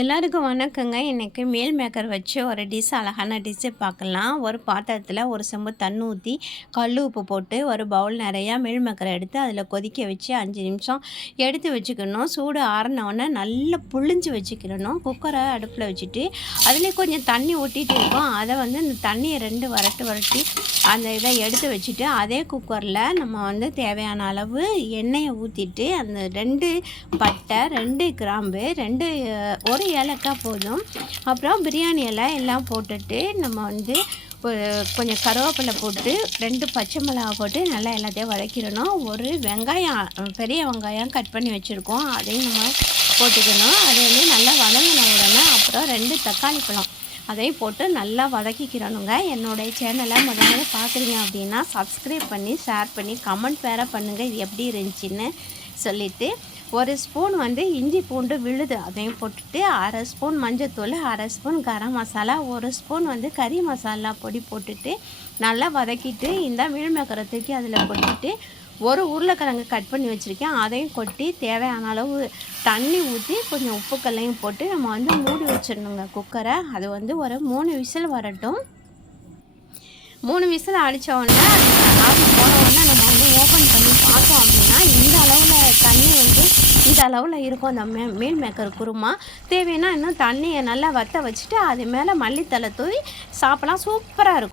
எல்லாருக்கும் வணக்கங்க. இன்றைக்கி மீல் மேக்கர் வச்சு ஒரு அழகான டிஷ்ஷு பார்க்கலாம். ஒரு பாத்திரத்தில் ஒரு செம்பு தண்ணி ஊற்றி கல் உப்பு போட்டு ஒரு பவுல் நிறையா மீல் மேக்கரை எடுத்து அதில் கொதிக்க வச்சு 5 நிமிஷம் எடுத்து வச்சுக்கணும். சூடு ஆறினோடனே நல்லா புழிஞ்சு வச்சுக்கிடணும். குக்கரை அடுப்பில் வச்சுட்டு அதில் கொஞ்சம் தண்ணி ஊற்றிட்டு இருக்கும். அதை இந்த தண்ணியை 2 வரட்டி அந்த இதை எடுத்து வச்சுட்டு அதே குக்கரில் நம்ம தேவையான அளவு எண்ணெயை ஊற்றிட்டு அந்த 2 பட்டை 2 கிராம்பு 1 ஏலக்காய் போதும். அப்புறம் பிரியாணி இலை எல்லாம் போட்டுட்டு நம்ம கொஞ்சம் கருவேப்பிலை போட்டு 2 பச்சை மிளகா போட்டு நல்லா எல்லாத்தையும் வதக்கிடணும். ஒரு வெங்காயம் பெரிய வெங்காயம் கட் பண்ணி வச்சுருக்கோம், அதையும் நம்ம போட்டுக்கணும். அது நல்லா வதங்கின உடனே அப்புறம் 2 தக்காளி பழம் அதையும் போட்டு நல்லா வதக்கிக்கிறணுங்க. என்னுடைய சேனலை முதல்ல பார்க்குறீங்க அப்படின்னா சப்ஸ்கிரைப் பண்ணி ஷேர் பண்ணி கமெண்ட் வேறு பண்ணுங்கள் இது எப்படி இருந்துச்சின்னு சொல்லிவிட்டு 1 ஸ்பூன் இஞ்சி பூண்டு விழுது அதையும் போட்டுட்டு 1/2 ஸ்பூன் மஞ்சத்தூள் 1/2 ஸ்பூன் கரம் மசாலா 1 ஸ்பூன் கறி மசாலா பொடி போட்டுட்டு நல்லா வதக்கிட்டு இந்த மீல் மேக்கரை தூக்கி அதில் கொட்டிட்டு ஒரு உருளைக்கிழங்கு கட் பண்ணி வச்சுருக்கேன், அதையும் கொட்டி தேவையான அளவு தண்ணி ஊற்றி கொஞ்சம் உப்புக்கல்லையும் போட்டு நம்ம மூடி வச்சிடணுங்க குக்கரை. அது ஒரு 3 விசில் வரட்டும். 3 விசில் அடித்த உடனே ஆவி போன உடனே நம்ம ஓப்பன் பண்ணி பார்த்தோம் அப்படின்னா இந்த அளவில் தண்ணி இந்த அளவில் இருக்கும். அந்த மீல் மேக்கர் குருமா தேவைன்னா இன்னும் தண்ணியை நல்லா வற்ற வச்சுட்டு அது மேலே மல்லித்தலை தூவி சாப்பிடலாம். சூப்பராக இருக்கும்.